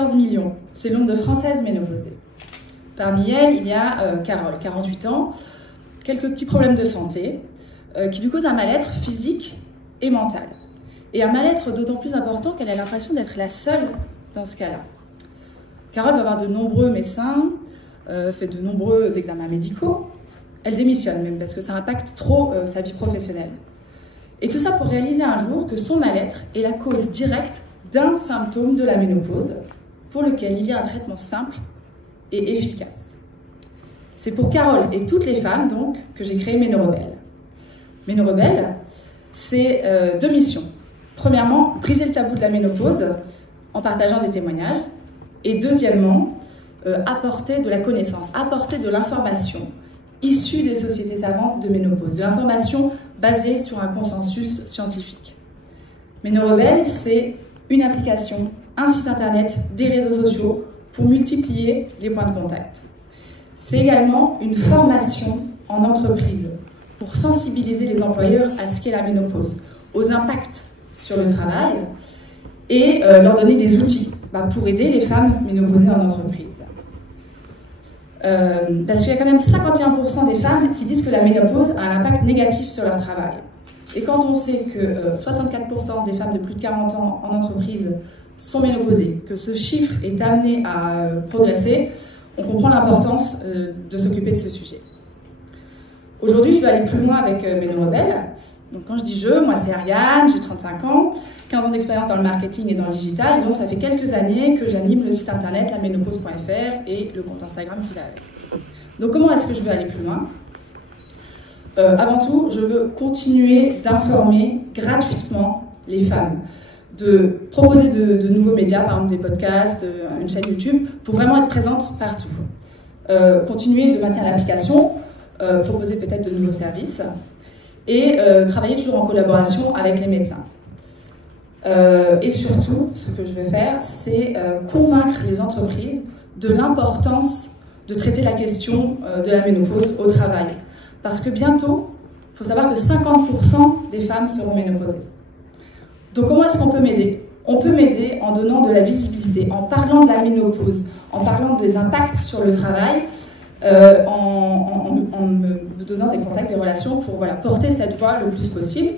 14 millions. C'est le nombre de Françaises ménopausées. Parmi elles, il y a Carole, 48 ans, quelques petits problèmes de santé qui lui causent un mal-être physique et mental. Et un mal-être d'autant plus important qu'elle a l'impression d'être la seule dans ce cas-là. Carole va voir de nombreux médecins, fait de nombreux examens médicaux. Elle démissionne même parce que ça impacte trop sa vie professionnelle. Et tout ça pour réaliser un jour que son mal-être est la cause directe d'un symptôme de la ménopause pour lequel il y a un traitement simple et efficace. C'est pour Carole et toutes les femmes donc que j'ai créé Ménorebelle. Ménorebelle, c'est deux missions. Premièrement, briser le tabou de la ménopause en partageant des témoignages. Et deuxièmement, apporter de la connaissance, apporter de l'information issue des sociétés savantes de ménopause, de l'information basée sur un consensus scientifique. Ménorebelle, c'est une application, un site internet, des réseaux sociaux pour multiplier les points de contact. C'est également une formation en entreprise pour sensibiliser les employeurs à ce qu'est la ménopause, aux impacts sur le travail et leur donner des outils pour aider les femmes ménopausées en entreprise. Parce qu'il y a quand même 51% des femmes qui disent que la ménopause a un impact négatif sur leur travail. Et quand on sait que 64% des femmes de plus de 40 ans en entreprise sont ménopausées, que ce chiffre est amené à progresser, on comprend l'importance de s'occuper de ce sujet. Aujourd'hui, je vais aller plus loin avec Ménorebelle. Donc quand je dis je, moi c'est Ariane, j'ai 35 ans, 15 ans d'expérience dans le marketing et dans le digital, donc ça fait quelques années que j'anime le site internet laménopause.fr et le compte Instagram qui va avec. Donc comment est-ce que je veux aller plus loin ? Avant tout, je veux continuer d'informer gratuitement les femmes, de proposer de nouveaux médias, par exemple des podcasts, une chaîne YouTube, pour vraiment être présente partout. Continuer de maintenir l'application, proposer peut-être de nouveaux services, et travailler toujours en collaboration avec les médecins. Et surtout, ce que je vais faire, c'est convaincre les entreprises de l'importance de traiter la question de la ménopause au travail. Parce que bientôt, il faut savoir que 50% des femmes seront ménopausées. Donc comment est-ce qu'on peut m'aider ? On peut m'aider en donnant de la visibilité, en parlant de la ménopause, en parlant des impacts sur le travail, en me donnant des contacts, des relations pour porter cette voix le plus possible.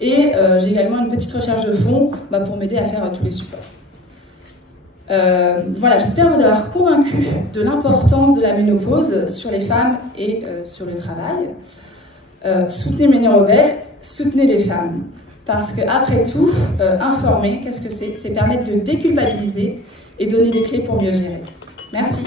Et j'ai également une petite recherche de fonds pour m'aider à faire tous les supports. Voilà, j'espère vous avoir convaincu de l'importance de la ménopause sur les femmes et sur le travail. Soutenez Ménorebelle, soutenez les femmes. Parce qu'après tout, informer, qu'est-ce que c'est ? C'est permettre de déculpabiliser et donner des clés pour mieux gérer. Merci.